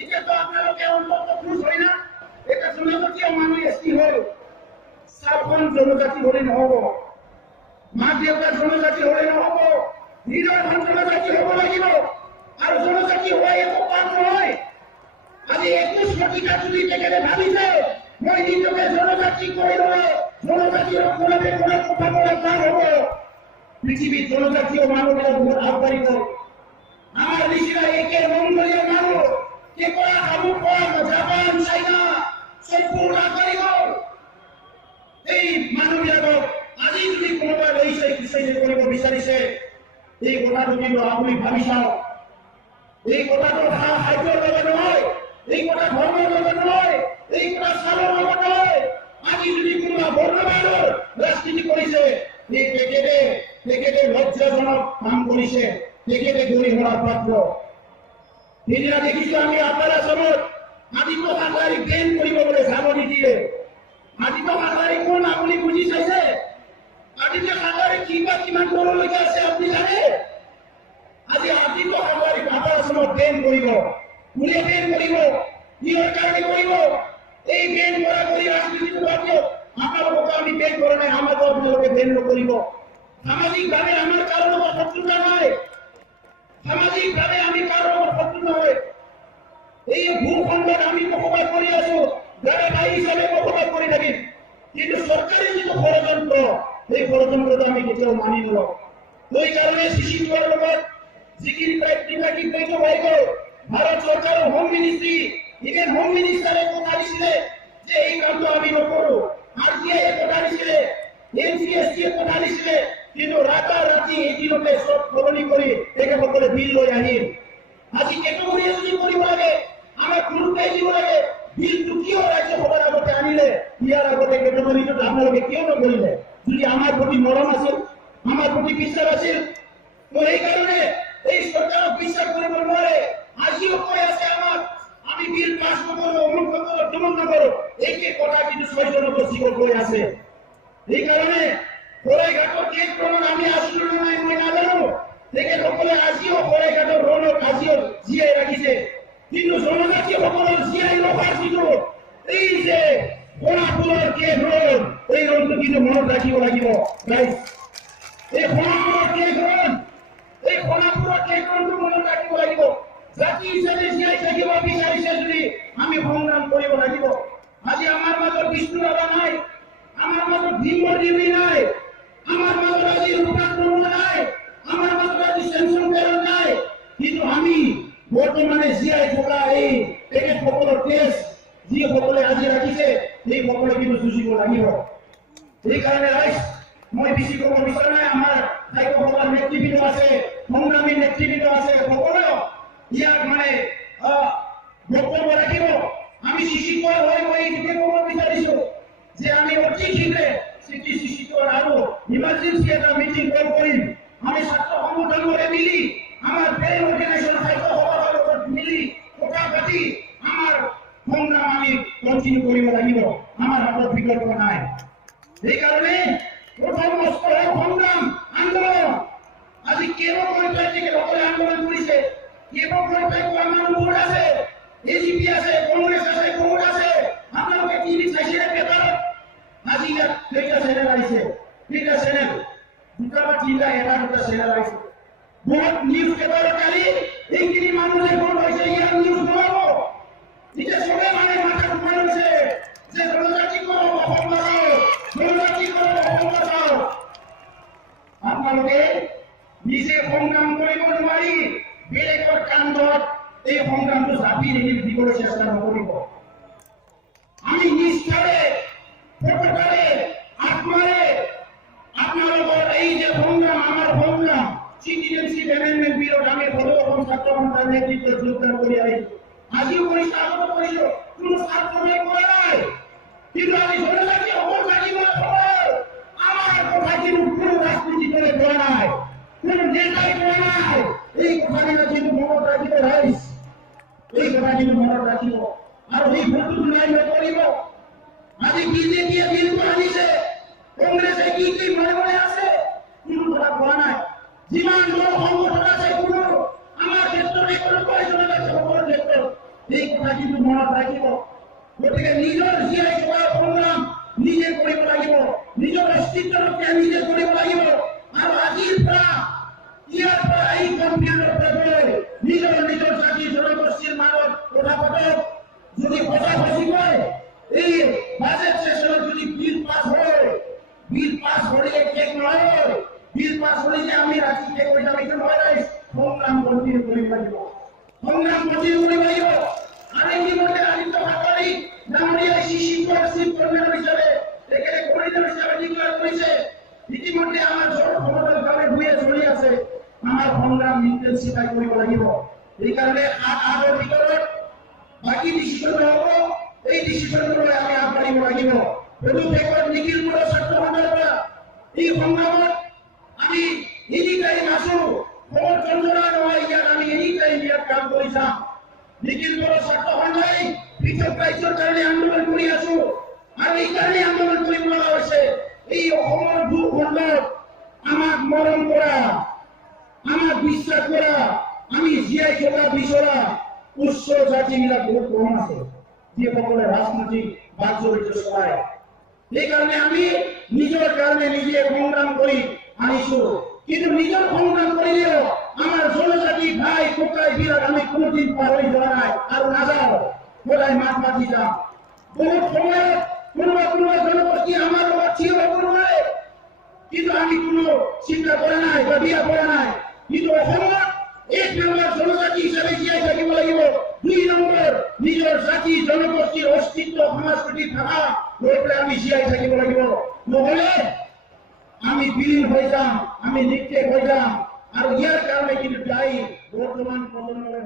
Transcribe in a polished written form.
এটা তো আপনারা অন্তত খুশ হয় না। এটা জনজাতীয় মানুষ এসটি হল, সাবন জনজাতি হলে নহব, মা দেউতাৰ জনজাতি হলে নহব, নিজৰ জনজাতি হব লাগিব। আৰু জনজাতি হোৱা একো পাপ নহয়। আজি 21 শতিকাত যদি তেখেতে ভাবিছে মই নিজকে জনজাতি কৰি ললে জনজাতিৰ অকণে কোনো কথা বলে কাম হব, পৃথিৱীত জনজাতীয় মানুহবিলাক বহুত আগবাঢ়িব। আমাৰ নিচিনা একে মংগলীয় মানুহ কেকৰা খাবু জাপান চাইনা সম্পূৰ্ণ আগবাঢ়ি গল। এই মানুহবিলাকক আজি যদি কোনোবাই লৈছে কিছু কৰিব বিচাৰিছে, এই কথাটো কিন্তু আপুনি ভাবি চাওক। এই কথাটো খাদ্যৰ লগত নহয়, এই কথা ধৰ্মৰ লগত নহয়, এই কথা চালৰ লগত নহয়। আজি যদি কোনোবা বৰ্ণবাদৰ ৰাজনীতি কৰিছে, এই তেখেতে লজ্জাজনক কাম কৰিছে, তেখেতে গৰিহণাৰ পাত্ৰ। সেইদিনা দেখিছো আমি আপাৰ আসামত আদিত্য হাজৰিকাক বেন কৰিব বোলে জাননী দিয়ে। আদিত্য হাজৰিকা কোন আপুনি বুজি চাইছে? আদিত্য হাজৰিকা কিমান দূৰলৈকে আছে আপুনি জানে? আজি আদিত্য হাজৰিকাক আপাৰ আসামত বেন কৰিব। কোনে বেন কৰিব? কিহৰ কাৰণে কৰিব? এই বেন কৰা কৰি ৰাজনীতিটো বাদ দিয়ক। আপোনালোকক আমি বেন কৰা নাই, আমাকো আপোনালোকে বেন নকৰিব। সামাজিকভাৱে আমাৰ কাৰো লগত শত্ৰুতা নাই, সামাজিকভাৱে আমি কাৰো লগত শত্ৰু নহয়। এই ভূখণ্ডত আমি বসবাস কৰি আছো, যাৰা ভাই হিসাবে বসবাস কৰি থাকিম। কিন্তু চৰকাৰী যিটো ষড়যন্ত্ৰ, সেই ষড়যন্ত্ৰটো আমি কেতিয়াও মানি নলওঁ। সেই কাৰণে চিচিটোৰ লগত যিখিনি প্ৰায় কৈছো ভাই ভাৰত চৰকাৰৰ হোম মিনিষ্ট্ৰী, ইভেন হোম মিনিষ্টাৰে কথা দিছিলে যে এই কামটো আমি নকৰো। RTI কথা দিছিলে, NCST কথা দিছিলে, কিন্তু ৰাতাৰাতি এদিনতে চব সলনি কৰি তেখেতসকলে বিল লৈ আহিল। আজি কেটেগৰীয়ে যদি কৰিব লাগে, আমাক গুৰুত্ব দিব লাগে। বিলটো কিয় ৰাজ্যসভাৰ আগতে আনিলে? ইয়াৰ আগতে কেটেগৰীটোত আপোনালোকে কিয় নকৰিলে? যদি আমাৰ প্ৰতি মৰম আছিল, আমাৰ প্ৰতি বিশ্বাস আছিল, তো সেইকাৰণে এই চৰকাৰক বিশ্বাস কৰিব নোৱাৰে। আজিও কৈ আছে আমাক আমি বিল পাছ নকৰো, অমুক নকৰো, তমুক নকৰো। একে কথা কিন্তু 6 জনগোষ্ঠীক কৈ আছে। সেইকাৰণে শৰাইঘাটৰ কেইখনত আমি আছিলো নাই মই নাজানো, তেখেতসকলে আজিও শৰাইঘাটৰ ৰণক আজিও জীয়াই ৰাখিছে। কিন্তু জনজাতীয়সকলৰ জীয়াই ৰখাৰ যিটো এই যে সোণাপুৰৰ কেক ৰোড, এই ৰোডটো কিন্তু মনত ৰাখিব লাগিব। এই সোণাপুৰৰ কেক ৰোড, এই সোণাপুৰৰ কেক ৰোডটো মনত ৰাখিব লাগিব। জাতি হিচাপে জীয়াই থাকিব বিচাৰিছে যদি আমি সংগ্ৰাম কৰিব লাগিব। আজি আমাৰ মাজত বিষ্ণু ৰাভা নাই, আমাৰ মাজত ভীমৰ দেৱী নাই, আমাৰ মাজত আজি ৰূপাত্ম নাই, আমাৰ মাজত আজি চেমচন কেৰণ নাই। কিন্তু আমি বৰ্তমানে জীয়াই থকা এই তেখেতসকলৰ তেজ যিসকলে আজি ৰাখিছে, সেইসকলে কিন্তু যুঁজিব লাগিব। সেইকাৰণে ৰাইজ মই বেছি ক'ব বিচৰা নাই। আমাৰ সাহিত্যসভাৰ নেতৃবৃন্দ আছে, সংগ্ৰামী নেতৃবৃন্দ আছে, সকলো ইয়াক মানে বক্তব্য ৰাখিব। আমি চিচিটোৰ হৈ মই এইটোকে ক'ব বিচাৰিছো যে আমি অতি শীঘ্ৰে চিচিটোৰ আৰু ইমাৰ্জেঞ্চি এটা মিটিং কল কৰিম। আমি ছাত্ৰ সংগঠনৰে মিলি, আমাৰ ব্ৰেইন অৰ্গেনাইজেশ্যন সাহিত্য সভাৰ লগত মিলি কথা পাতি আমাৰ সংগ্ৰাম আমি কণ্টিনিউ কৰিব লাগিব। আমাৰ হাতত বিকল্প নাই। সেইকাৰণে প্ৰথম অস্ত্ৰ সংগ্ৰাম আন্দোলন। আজি কেৱল তেখেতসকলে আন্দোলন কৰিছে, কেৱল আমাৰ ভোট আছে, AGP আছে, কংগ্ৰেছ আছে, ভোট আছে। আপোনালোকে টিভি চাইছে পেপাৰত? আজি ইয়াত কেইটা চেনেল আহিছে, কেইটা চেনেল, দুটা বা তিনিটা, এটা দুটা চেনেল আহিছে। বহুত নিউজ পেপাৰত কালি এইখিনি মানুহ যে ভোট হৈছে, ইয়াত নিউজ নহব। এতিয়া চবে মানে মাথা ঘুমাই লৈছে যে জনজাতি কৰক, অসম বচাও, জনজাতি কৰক, অসম বচাও। আপোনালোকে নিজে সংগ্ৰাম কৰিব নোৱাৰি বেলেগৰ কাণ্ডত এই সংগ্ৰামটো জাপি দিবলৈ চেষ্টা নকৰিব। আমি নিষ্ঠাৰে, সততাৰে, আত্মাৰে আপোনালোকৰ এই যে সংগ্ৰাম, আমাৰ সংগ্ৰাম চিটিজেনশ্বিপ এমেণ্ডমেণ্ট বিলত আমি সদৌ অসম ছাত্ৰ সন্থাৰ নেতৃত্বত যোগদান কৰি আহিছো। আজিও কৰিছো, আগতো কৰিছো, কোনো স্বাৰ্থলৈ কৰা নাই। কিন্তু আমি জনজাতি অকল লাগিব আমাৰ কথা কিন্তু কোনো ৰাজনীতি দলে কৰা নাই, কোনো নেতাই কৰা নাই। এই কথাবিলাক কিন্তু মনত ৰাখিব ৰাইজ, এই কথা কিন্তু মনত ৰাখিব আৰু এই ভোটটো নাই নকৰিব। আজি বিজেপিয়ে বিলটো আনিছে, কংগ্ৰেছে কি মনে আছে, কোনো কথা কোৱা নাই। যিমান দল সংগঠন আছে, কোনো আমাৰ ক্ষেত্ৰত কোনো জনজাতি সকলৰ ক্ষেত্ৰত এই কথা কিন্তু মনত ৰাখিব। গতিকে নিজৰ জীয়াই থকাৰ সংগ্ৰাম নিজে কৰিব লাগিব, নিজৰ অস্তিত্ব ৰক্ষা নিজে কৰিব লাগিব। আৰু আজিৰ পৰা ইয়াৰ পৰা এই কম্পিউটাৰ গৈ নিজৰ নিজৰ জাতি জনগোষ্ঠীৰ মাজত কথা পাতক। যদি সঁচি কয় এই বাজেট সেশনত যদি বিল পাছ হয়, বিল পাছ হলে শেষ নহয়, বিল পাছ হলে যে আমি ৰাতি শেষ হৈ যাম এইটো নহয়। সংগ্ৰাম কণ্টিনিউ কৰিব লাগিব, সংগ্ৰাম কণ্টিনিউ কৰিব লাগিব। আৰু ইতিমধ্যে আদিত্য ঠাকৰে ডাঙৰীয়াই চিফ কৰ্মিনাৰ হিচাপে তেখেতে কৰ্মিনাৰ হিচাপে ডিক্লেয়াৰ কৰিছে। ইতিমধ্যে আমাৰ সমদলভাৱে হৈ চলি আছে। আমাৰ সংগ্ৰাম ইণ্টেনচিফাই কৰিব লাগিব। সেইকাৰণে 7-8ৰ ভিতৰত বাকী ডিচিশ্যন হ'ব, এই ডিচিশ্যনলৈ আমি আগবাঢ়িব লাগিব। পদক্ষেপত নিখিল বড়ো ছাত্ৰ সন্থাৰ পৰা এই সংগ্ৰামত আমি এনি টাইম আছো, সমৰ্থন জনা নহয়। ইয়াত আমি এনি টাইম ইয়াত কাম কৰি যাম। নিখিল বড়ো ছাত্ৰ সন্থাই পৃথক ৰাজ্যৰ কাৰণে আন্দোলন কৰি আছো, আৰু এই কাৰণে আন্দোলন কৰিব লগা হৈছে। এই অসমৰ ভূখণ্ডত আমাক মৰম কৰা, আমাক বিশ্বাস কৰা, আমি জীয়াই থকা বিচৰা উচ্চ জাতিবিলাক বহুত কম আছে, যিসকলে ৰাজনৈতিক বাক জড়িত চলায়। সেইকাৰণে আমি নিজৰ কাৰণে নিজে সংগ্ৰাম কৰি আনিছো। কিন্তু নিজৰ সংগ্ৰাম কৰিলেও আমাৰ জনজাতি ভাই ককাই বিলাক আমি কোনোদিন পাহৰি যোৱা নাই আৰু নাযাওঁ। সদায় মাত মাতি যাম। বহুত সময়ত কোনোবা জনগোষ্ঠী আমাৰ লগত থিয় হ'ব নোৱাৰে, কিন্তু আমি কোনো চিন্তা কৰা নাই বা দিয়া কৰা নাই। কিন্তু অসমত 1 নম্বৰ জনজাতি হিচাপে জীয়াই থাকিব লাগিব। 2 নম্বৰ নিজৰ জাতি জনগোষ্ঠীৰ অস্তিত্ব সংস্কৃতি ভাষা লৈ পেলাই আমি জীয়াই থাকিব লাগিব। নহলে আমি বিলীন হৈ যাম, আমি নিক্ষেপ হৈ যাম। আৰু ইয়াৰ কাৰণে কিন্তু দায়ী বৰ্তমান প্ৰজন্মৰে